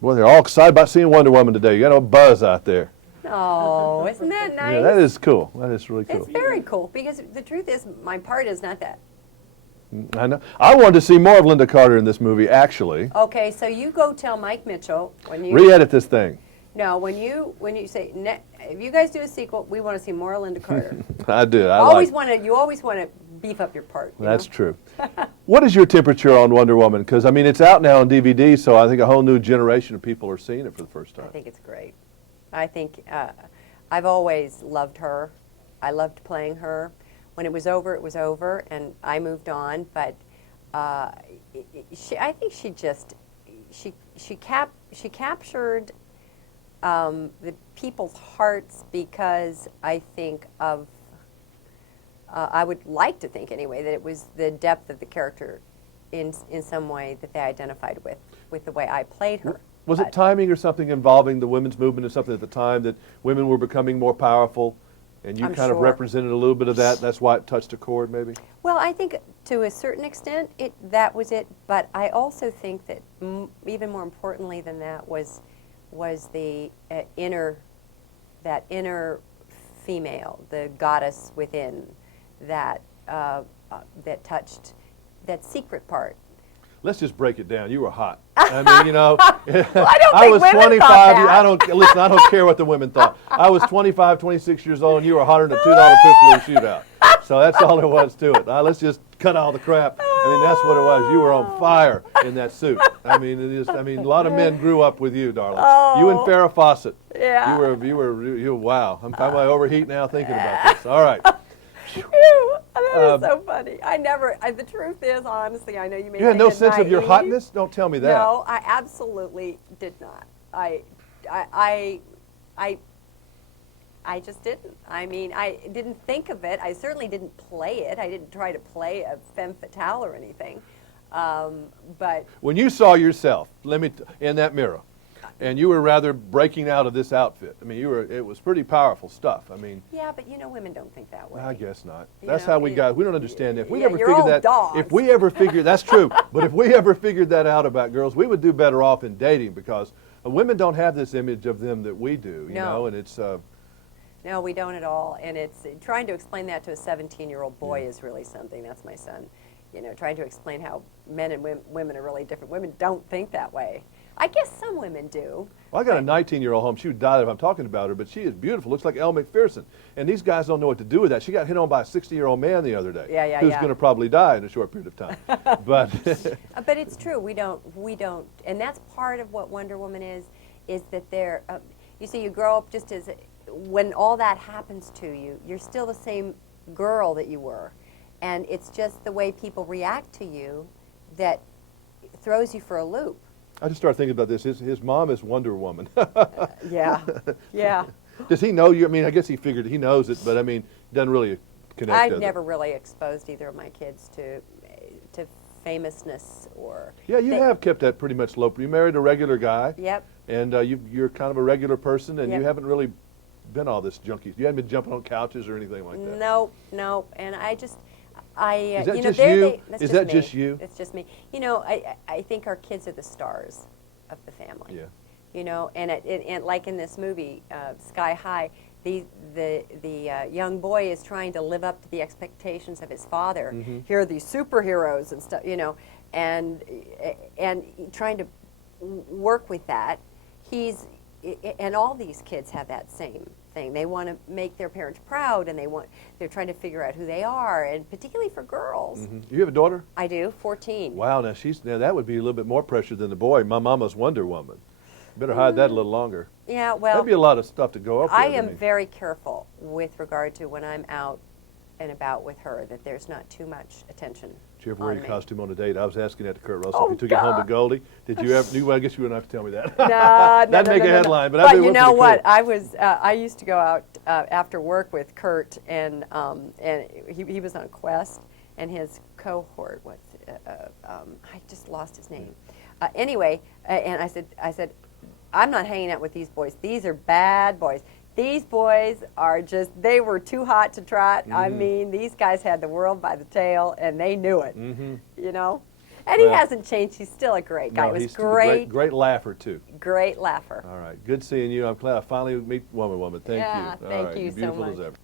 Boy, they're all excited about seeing Wonder Woman today. You got a buzz out there. Oh, isn't that nice? Yeah, that is cool. That is really cool. It's very cool because the truth is my part is not that. I know. I wanted to see more of Lynda Carter in this movie, actually. Okay, so you go tell Mike Mitchell when you Re-edit this thing. No, when you say if you guys do a sequel, we want to see more Lynda Carter. I do. You always want to beef up your part. That's true. What is your temperature on Wonder Woman? Because I mean, it's out now on DVD, so I think a whole new generation of people are seeing it for the first time. I think it's great. I think I've always loved her. I loved playing her. When it was over, and I moved on. But I think she captured the people's hearts because I think of. I would like to think anyway that it was the depth of the character, in some way that they identified with the way I played her. Was it timing or something involving the women's movement or something at the time that women were becoming more powerful, and you I'm kind of sure. represented a little bit of that? That's why it touched a chord, maybe? Well, I think to a certain extent that was it, but I also think that even more importantly than that was the inner female, the goddess within that that touched that secret part. Let's just break it down. You were hot. I mean, you know, Well, I don't I think was women 25. thought that. I don't care what the women thought. I was 25, 26 years old, and you were hotter than a $2 pistol shootout. So that's all there was to it. Let's just cut all the crap. I mean, that's what it was. You were on fire in that suit. I mean, a lot of men grew up with you, darling. You and Farrah Fawcett. Yeah. You were wow. I'm I overheat now thinking about this. All right. Ew, that is so funny. The truth is, honestly, I know you may You had no think sense of your naive. hotness? Don't tell me that. No, I absolutely did not. I just didn't. I mean, I didn't think of it. I certainly didn't play it. I didn't try to play a femme fatale or anything. But when you saw yourself, in that mirror, and you were rather breaking out of this outfit. I mean, it was pretty powerful stuff. I mean. yeah, but women don't think that way. I guess not. You That's know, how we don't understand that. If we yeah, ever you're figured all that, dogs. if we ever figured, that's true, but if we ever figured that out about girls, we would do better off in dating because women don't have this image of them that we do, you know, and it's. No, we don't at all. And it's trying to explain that to a 17-year-old boy is really something. That's my son. You know, trying to explain how men and women are really different. Women don't think that way. I guess some women do. Well, I got a 19-year-old home. She would die if I'm talking about her, but she is beautiful. Looks like Elle McPherson. And these guys don't know what to do with that. She got hit on by a 60-year-old man the other day. Yeah, who's going to probably die in a short period of time. But but it's true. We don't, and that's part of what Wonder Woman is that they're, you see, you grow up just as, when all that happens to you, you're still the same girl that you were. And it's just the way people react to you that throws you for a loop. I just started thinking about this. His mom is Wonder Woman. Yeah, yeah. Does he know you? I mean, I guess he knows it, but I mean, doesn't really connect. I've never really exposed either of my kids to famousness or. Yeah, you have kept that pretty much low. You married a regular guy. Yep. And you're kind of a regular person, and Yep. you haven't really been all this junkie. You haven't been jumping on couches or anything like that. No, and I just. Is that you know, just you? That's Is just that me. just you? It's just me. You know, I think our kids are the stars of the family. Yeah. You know, and like in this movie, Sky High, the young boy is trying to live up to the expectations of his father. Mm-hmm. Here are these superheroes and stuff, you know, and trying to work with that. And all these kids have that same thing. They want to make their parents proud, and they're trying to figure out who they are, and particularly for girls. Mm-hmm. You have a daughter? I do, 14. Wow, now that would be a little bit more pressure than the boy. My mama's Wonder Woman. Better hide that a little longer. Yeah, well, that'd be a lot of stuff to go up with. I am very careful with regard to when I'm out and about with her that there's not too much attention. Did you ever wear your me. costume on a date? I was asking that to Kurt Russell. Oh, if you took it home to God. Goldie, did you ever? I guess you wouldn't have to tell me that. No, That'd make a headline, but I you know what? I used to go out after work with Kurt, and he was on Quest, and his cohort. I just lost his name. Anyway, and I said, I'm not hanging out with these boys. These are bad boys. These boys are they were too hot to trot. Mm-hmm. I mean, these guys had the world by the tail, and they knew it, mm-hmm. you know? And he Well, hasn't changed. He's still a great guy. No, It was he's great, great laugher too. great laugher. All right, good seeing you. I'm glad I finally meet woman. Thank Yeah, you. All thank right, you you're so beautiful much. as ever.